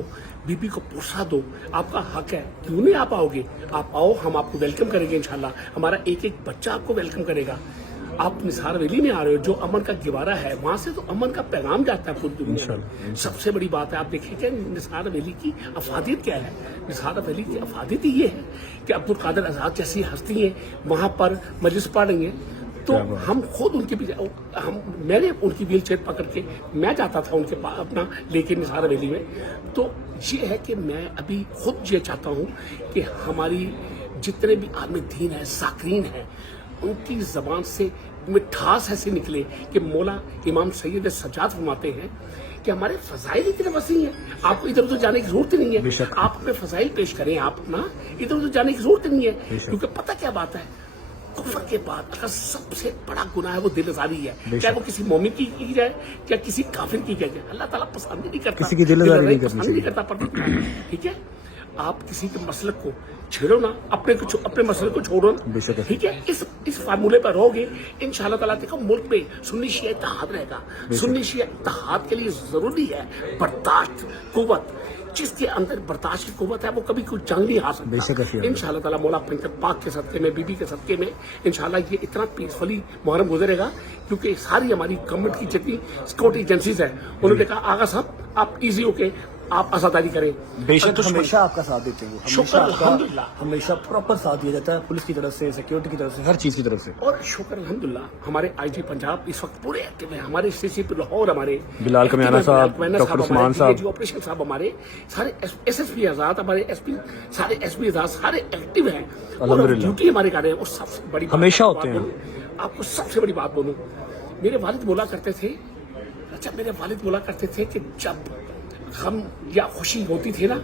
बीबी को पुरसा दो, आपका हक है। क्यों नहीं आप आओगे? आप आओ, हम आपको वेलकम करेंगे इंशाल्लाह। हमारा एक एक बच्चा आपको वेलकम करेगा। आप निसार वैली में आ रहे हो, जो अमन का गिवारा है, वहां से तो अमन का पैगाम जाता है पूरी दुनिया में। सबसे बड़ी बात है, आप देखिए कि निसार वैली की अफादियत क्या है। निसार वैली की अफादियत ये है कि अब्दुल कादिर आज़ाद जैसी हस्ती है वहां पर मजलिस पढ़ेंगे, तो हम खुद उनके मैंने उनकी व्हील चेयर पकड़ के मैं जाता था उनके पास अपना लेके निसार वैली में। तो ये है कि मैं अभी खुद ये चाहता हूँ कि हमारी जितने भी आदमी दीन है, साकरीन है, उनकी जबान से मिठास ऐसे निकले कि मौला इमाम सैयद सज्जाद फरमाते हैं कि हमारे फजाइल इतने वसी हैं, आपको इधर उधर जाने की जरूरत ही नहीं है। आप अपने फजाइल पेश करें, आप ना इधर उधर जाने की जरूरत ही नहीं है। क्योंकि पता क्या बात है, कुफर के बाद अगर सबसे बड़ा गुनाह है वो दिलजारी है, चाहे वो किसी मोमिन की जाए या किसी काफिर की जाए। अल्लाह ताला पसंद ही नहीं करता, किसी की दिलजारी पसंद नहीं करता। ठीक है, आप किसी के मसलक को छेड़ो ना, अपने मसले को छोड़ो ना, ठीक है। इस फार्मूले पर रहोगे, इंशाल्लाह ताला देखो मुल्क में सुन्नी शिया इत्तेहाद रहेगा। सुन्नी शिया इत्तेहाद के लिए जरूरी है बर्दाश्त, कुव्वत। जिसके अंदर बर्दाश्त की कुव्वत है वो कभी कोई जंग नहीं हार सकता। इंशाल्लाह ताला मौला अपने पाक के सदके में, बीबी के सदके में इंशाल्लाह ये इतना पीसफुली मुहर्रम गुजरेगा। क्योंकि सारी हमारी गवर्नमेंट की जितनी सिक्योरिटी एजेंसीज है उन्होंने कहा आगा साहब आप इजी होके आप आजादारी करें। बेशक हमेशा आपका साथ देते हैं, शुक्र अल्हम्दुलिल्लाह, हमेशा प्रॉपर साथ दिया जाता है पुलिस की तरफ से, सिक्योरिटी की तरफ से, हर चीज की तरफ से। और शुक्र अल्हम्दुलिल्लाह हमारे आईजी पंजाब इस वक्त पूरे एक्टिव हैं। हमारे सीसीपी लाहौर, हमारे बिलाल कमियाना साहब, डॉक्टर उस्मान साहब, ऑपरेशन साहब, हमारे सारे एसएसपी आजाद, हमारे एसपी, सारे एसपी आजाद, सारे एक्टिव हैं। अल्हम्दुलिल्लाह ड्यूटी हमारे कर रहे हैं। और सबसे बड़ी हमेशा होते हैं। आपको सबसे बड़ी बात बोलूं, मेरे वालिद बोला करते थे, मेरे वालिद बोला करते थे कि जब गम या खुशी होती थी ना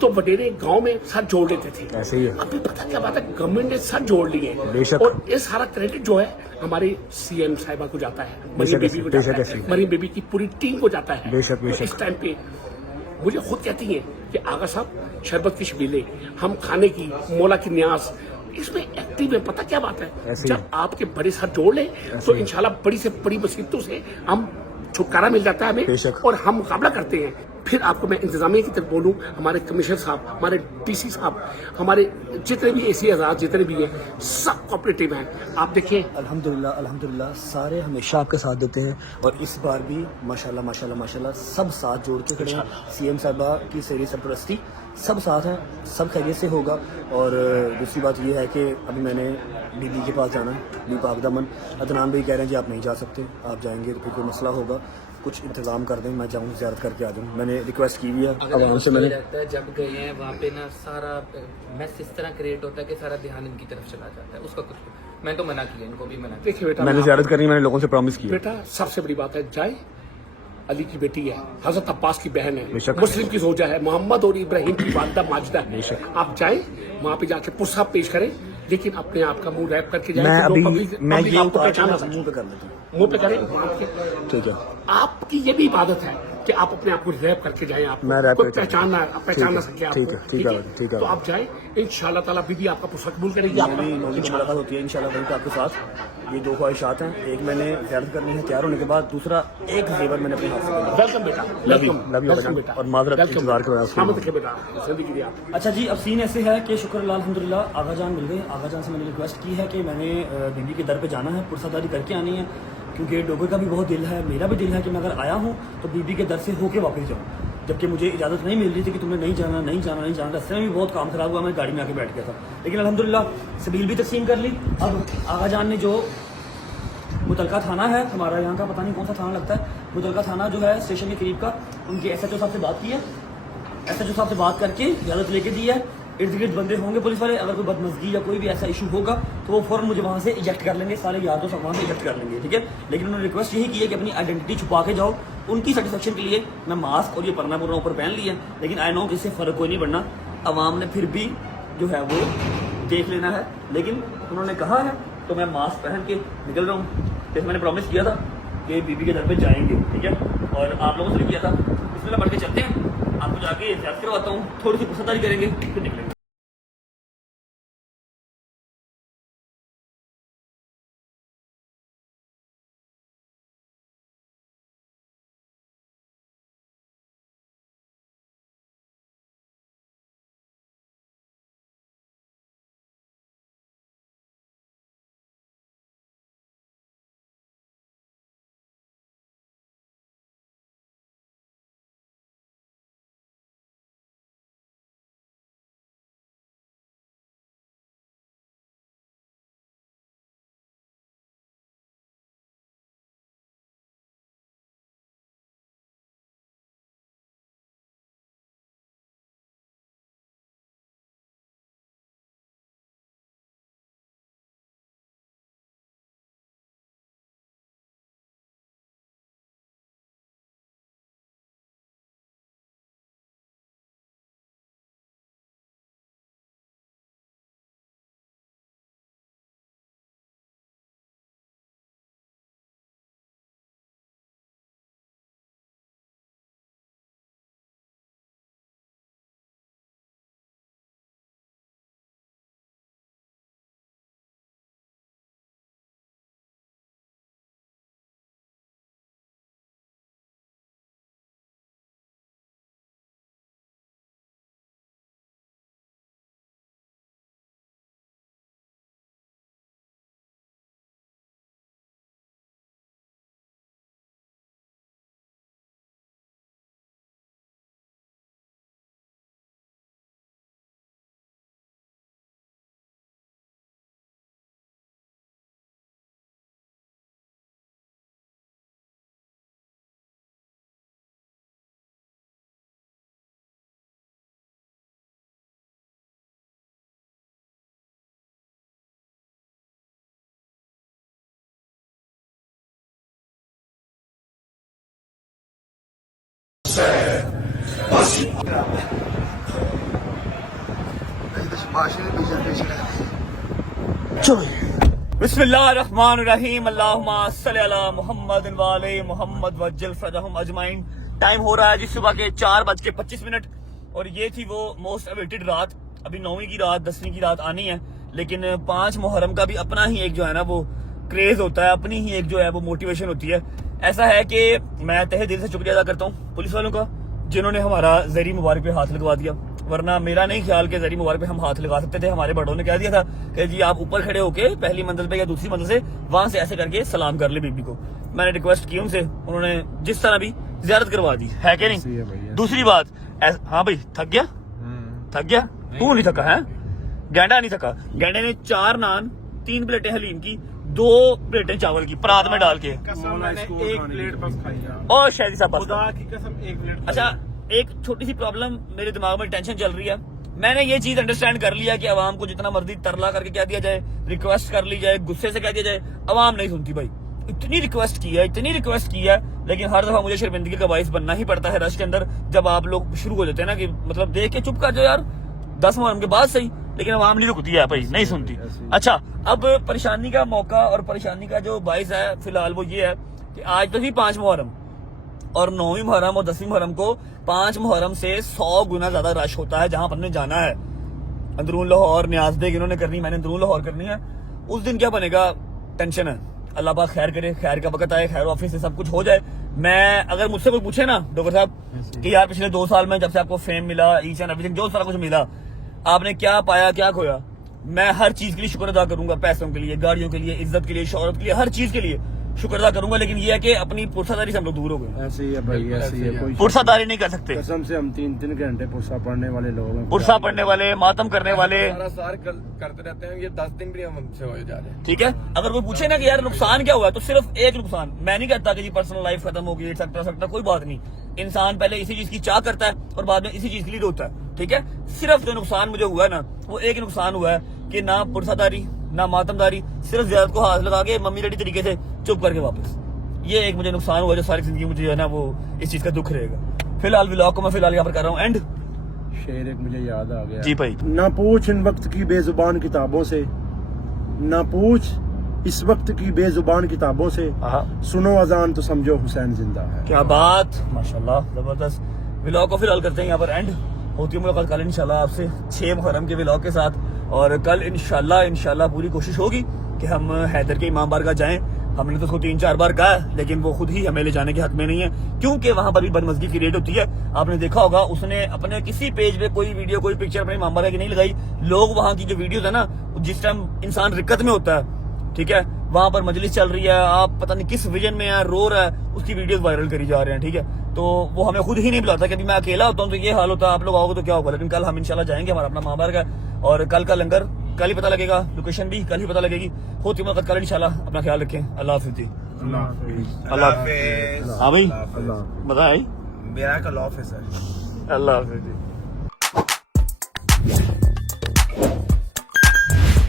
तो वडेरे गांव में साथ जोड़ लेते थे। ऐसे ही है। अभी पता क्या बात है, गवर्नमेंट ने साथ जोड़ लिए। बेशक। और ये सारा क्रेडिट जो है हमारे सीएम साहिबा को जाता है, मरीम बेबी को जाता है, मरीम बेबी की पूरी टीम को जाता है। बेशक, तो बेशक। इस टाइम पे मुझे खुद कहती है कि आगा साहब शरबत की शबीले, हम खाने की, मौला की न्याज, इसमें एक्टिव है। पता क्या बात है, जब आपके बड़े साथ जोड़ ले तो इंशाल्लाह बड़ी से बड़ी मुसीबतों से हम छुटकारा मिल जाता है हमें, और हम मुकाबला करते हैं। फिर आपको मैं इंतजामिया की तरफ बोलूं, हमारे कमिश्नर साहब, हमारे डीसी साहब, हमारे जितने भी एसी आजाद जितने भी हैं, सब कोऑपरेटिव हैं। आप देखिए अल्हम्दुलिल्लाह अल्हम्दुलिल्लाह सारे हमेशा आपका साथ देते हैं। और इस बार भी माशाल्लाह माशाल्लाह माशाल्लाह सब साथ जोड़ के खड़े हैं। सीएम साहबा की सेरी सरपरस्ती, सब साथ हैं, सब खैरियत से होगा। और दूसरी बात ये है कि अभी मैंने बीबी के पास जाना है, बी पाक दामन। अदनान भाई कह रहे हैं जी आप नहीं जा सकते, आप जाएंगे तो फिर कोई मसला होगा, कुछ इंतजाम कर दें, मैं जाऊँ ज़ियारत करके आ जाऊँ। मैंने रिक्वेस्ट की हुई है आवाम से। मैंने लगता है जब गए हैं वहाँ पे ना सारा मैस इस तरह क्रिएट होता है कि सारा ध्यान इनकी तरफ चला जाता है, उसका कुछ मैं तो मना किया, इनको भी मना किया। देखिए बेटा, मैंने ज़ियारत करनी, मैंने लोगों से प्रॉमिस किया। बेटा सबसे बड़ी बात है, जाए अली की बेटी है, हजरत अब्बास की बहन है, बेशक। मुस्लिम की जोजा है, मोहम्मद और इब्राहिम की वालिदा माजिदा है। आप जाए वहाँ पे जाके पुरसा पेश करें, लेकिन अपने आप का मुंह रैप करके जाए। मैं तो अभी मैं पब्लिक ये आपको उतार पहचान ना के सके। मुंह पे कर लेता हूँ। मुंह पे करें। ठीक है, आपकी ये भी इबादत है कि आप अपने आप को रैप करके जाएं, आप मैं रैप कोई करके पहचान ना सके आपको। ठीक है, ठीक है। तो आप जाए, इंशाल्लाह ताला बीबी आपका पुरसा कबूल करेगी। मेरी मौलिक मुलाकात होती है इंशाल्लाह वहीं पे आपके साथ। ये दो ख्वाहिशात हैं, एक मैंने ज़ियारत करनी है तैयार होने के बाद, दूसरा एक जेवर मैंने अपने हाथ से करना है। वेलकम बेटा, वेलकम बेटा, और माजरत इंतजार के वजह से। हाँ देखिए बेटा, जिंदगी दी आप। अच्छा जी, अब सीन ऐसे है कि शुक्र अल्हम्दुलिल्लाह आगा जान मिल गए। आगा जान से मैंने रिक्वेस्ट की है कि मैंने बीबी के दर पे जाना है, पुरसादारी करके आनी है, क्योंकि डोगे का भी बहुत दिल है, मेरा भी दिल है कि मैं अगर आया हूँ तो बीबी के दर से होके वापस जाऊँ। जबकि मुझे इजाज़त नहीं मिल रही थी कि तुम्हें नहीं जाना, नहीं जाना, नहीं जाना। रस्ते में भी बहुत काम खराब हुआ, मैं गाड़ी में आके बैठ गया था, लेकिन अल्हम्दुलिल्लाह सबील भी तकसीम कर ली। अब आगा जान ने जो मुतलका थाना है हमारा, यहाँ का पता नहीं कौन सा थाना लगता है, मुतलका थाना जो है स्टेशन के करीब का, उनके एसएचओ साहब से बात की है। एसएचओ साहब से बात करके इजाज़त लेके दी है। इर्द गिर्द बंदे होंगे पुलिस वाले, अगर कोई बदमजगी या कोई भी ऐसा इशू होगा तो वो फ़ौरन मुझे वहाँ से इजेक्ट कर लेंगे, सारे यार दोस्त वहाँ से इजेक्ट कर लेंगे, ठीक है। लेकिन उन्होंने रिक्वेस्ट यही की है कि अपनी आइडेंटिटी छुपा के जाओ। उनकी सेटिस्फेक्शन के लिए मैं मास्क और ये परना पुरना ऊपर पहन लिया, लेकिन आई नो कि इससे फ़र्क कोई नहीं पड़ना। अवाम ने फिर भी जो है वो देख लेना है, लेकिन उन्होंने कहा है तो मैं मास्क पहन के निकल रहा हूँ। जैसे मैंने प्रॉमिस किया था कि बीबी के घर पे जाएंगे, ठीक है, और आप लोगों से भी किया था। इसमें बढ़ के चलते हैं, आपको जाके एहतियात करवाता हूँ, थोड़ी सी पुरसदारी करेंगे, फिर निकलेंगे। बिस्मिल्लाहिर्रहमानिर्रहीम अल्लाहुम्मा सल्ली अला मुहम्मद वाले मोहम्मद वज्जल फरहम अजमाइन। टाइम हो रहा है जी सुबह के 4:25 और ये थी वो मोस्ट अवेटेड रात। अभी 9वीं की रात 10वीं की रात आनी है, लेकिन 5 मुहर्रम का भी अपना ही एक जो है ना वो क्रेज होता है, अपनी ही एक जो है वो मोटिवेशन होती है। ऐसा है कि मैं तहे दिल से शुक्रिया अदा करता हूँ पुलिस वालों का, जिन्होंने हमारा ज़री मुबारक पे हाथ लगवा दिया। वरना मेरा नहीं ख्याल कि ज़री मुबारक पे हम हाथ लगा सकते थे। हमारे बड़ों ने कह दिया था कि जी आप ऊपर खड़े होके पहली मंजिल पे या दूसरी मंजिल से वहां से ऐसे करके सलाम कर ले बीबी को। मैंने रिक्वेस्ट की उनसे, उन्होंने जिस तरह भी ज़ियारत करवा दी है कि नहीं। दूसरी बात, हाँ भाई थक गया, थक गया, तू नहीं थका है? गेंडा नहीं थका। गेंडे ने 4 नान, 3 प्लेटें हलीम की, 2 प्लेटें चावल की परात में डाल के, मैंने 1 प्लेट बस खाई है। और शायद साहब खुदा की कसम 1 प्लेट। अच्छा, एक छोटी सी प्रॉब्लम मेरे दिमाग में टेंशन चल रही है। मैंने ये चीज अंडरस्टैंड कर लिया कि अवाम को जितना मर्जी तरला करके कह दिया जाए, रिक्वेस्ट कर ली जाए, गुस्से से कह दिया जाए, अवाम नहीं सुनती भाई। इतनी रिक्वेस्ट की है, इतनी रिक्वेस्ट की है, लेकिन हर दफा मुझे शर्मिंदगी का बाइस बनना ही पड़ता है रश के अंदर, जब आप लोग शुरू हो जाते हैं ना कि मतलब देख के चुप कर जाओ यार, 10 मुहर्रम के बाद सही, लेकिन अवाम नहीं रुकती है भाई, नहीं सुनती। अच्छा, अब परेशानी का मौका और परेशानी का जो बाइस है फिलहाल वो ये है कि आज तो थी 5 मुहर्रम और 9वीं मुहर्रम और 10वीं मुहर्रम को 5 मुहर्रम से 100 गुना ज्यादा रश होता है जहां पर हमने जाना है। अंदरून लाहौर न्याज बेग इन्होंने करनी, मैंने अंदरून लाहौर करनी है। उस दिन क्या बनेगा, टेंशन है। अल्लाह पाक खैर करे, खैर का वक्त आए, खैर ऑफिस से सब कुछ हो जाए। मैं अगर मुझसे कोई पूछे ना डॉक्टर साहब कि यार पिछले 2 साल में जब से आपको फेम मिला, ईच एंड एवरीथिंग, जो सारा कुछ मिला, आपने क्या पाया क्या खोया, मैं हर चीज के लिए शुक्र अदा करूंगा। पैसों के लिए, गाड़ियों के लिए, इज्जत के लिए, शोहरत के लिए, हर चीज के लिए शुक्र अदा करूंगा। लेकिन ये है कि अपनी पुरसादारी से हम लोग दूर हो गए। ऐसे ही है भाई, ऐसे ही है। कोई पुरसादारी नहीं कर सकते। कसम से हम 3-3 घंटे पुरसा पढ़ने वाले लोग हैं। पुरसा पढ़ने वाले, मातम करने वाले करते रहते हैं, ये 10 दिन भी हमसे हो जा रहे हैं। ठीक है। अगर कोई पूछे ना कि यार नुकसान क्या हुआ, तो सिर्फ एक नुकसान, मैं नहीं कहता कि जी पर्सनल लाइफ खत्म हो गई, एक्सेट्रा, कोई बात नहीं। इंसान पहले इसी चीज की चाह करता है और बाद में इसी चीज के लिए रोता है। ठीक है। सिर्फ जो नुकसान मुझे हुआ है ना, वो एक नुकसान हुआ है कि ना पुरसादारी ना मातमदारी, सिर्फ ज़ियारत को हाथ लगा के मम्मी डैडी तरीके से चुप करके वापस। ये एक मुझे नुकसान हुआ जो सारी जिंदगी मुझे है ना वो इस चीज का दुख रहेगा। फिलहाल व्लॉग को मैं फिलहाल यहाँ पर कर रहा हूँ एंड। शेर एक मुझे याद आ गया जी भाई। ना पूछ इन वक्त की बेजुबान किताबों से, ना पूछ इस वक्त की बेजुबान किताबों से, सुनो अजान तो समझो हुसैन जिंदा है। क्या बात, माशाल्लाह, जबरदस्त। व्लॉग को फिलहाल करते हैं यहाँ पर एंड। होती है मुलाकात कल इंशाल्लाह आपसे 6 मुहर्रम के व्लॉग के साथ। और कल इंशाल्लाह पूरी कोशिश होगी कि हम हैदर के इमाम बारगाह जाएं। हमने तो उसको 3-4 बार कहा, लेकिन वो खुद ही हमें ले जाने के हक में नहीं है, क्योंकि वहां पर भी बदमज़गी की रेट होती है। आपने देखा होगा उसने अपने किसी पेज पे कोई वीडियो कोई पिक्चर अपने इमाम बारगाह की नहीं लगाई। लोग वहां की जो वीडियोस है ना, जिस टाइम इंसान रिक्कत में होता है, ठीक है, वहां पर मजलिस चल रही है, आप पता नहीं किस विजन में है, रो रहा है, उसकी वीडियोस वायरल करी जा रहे हैं। ठीक है, तो वो हमें खुद ही नहीं बुलाता कि अभी मैं अकेला होता हूँ तो ये हाल होता है, आप लोग आओगे तो क्या होगा। लेकिन कल हम इंशाल्लाह जाएंगे, हमारा अपना इमाम बारगाह, और कल का लंगर कल ही पता लगेगा, लोकेशन भी कल ही पता लगेगी। होती मुलाकात कल इंशाल्लाह। अपना ख्याल रखें। अल्लाह हाफिज़ जी। अल्लाह हाफिज़। हाँ भाई, बताए मेरा कल ऑफ है सर। अल्लाह हाफिज़ जी।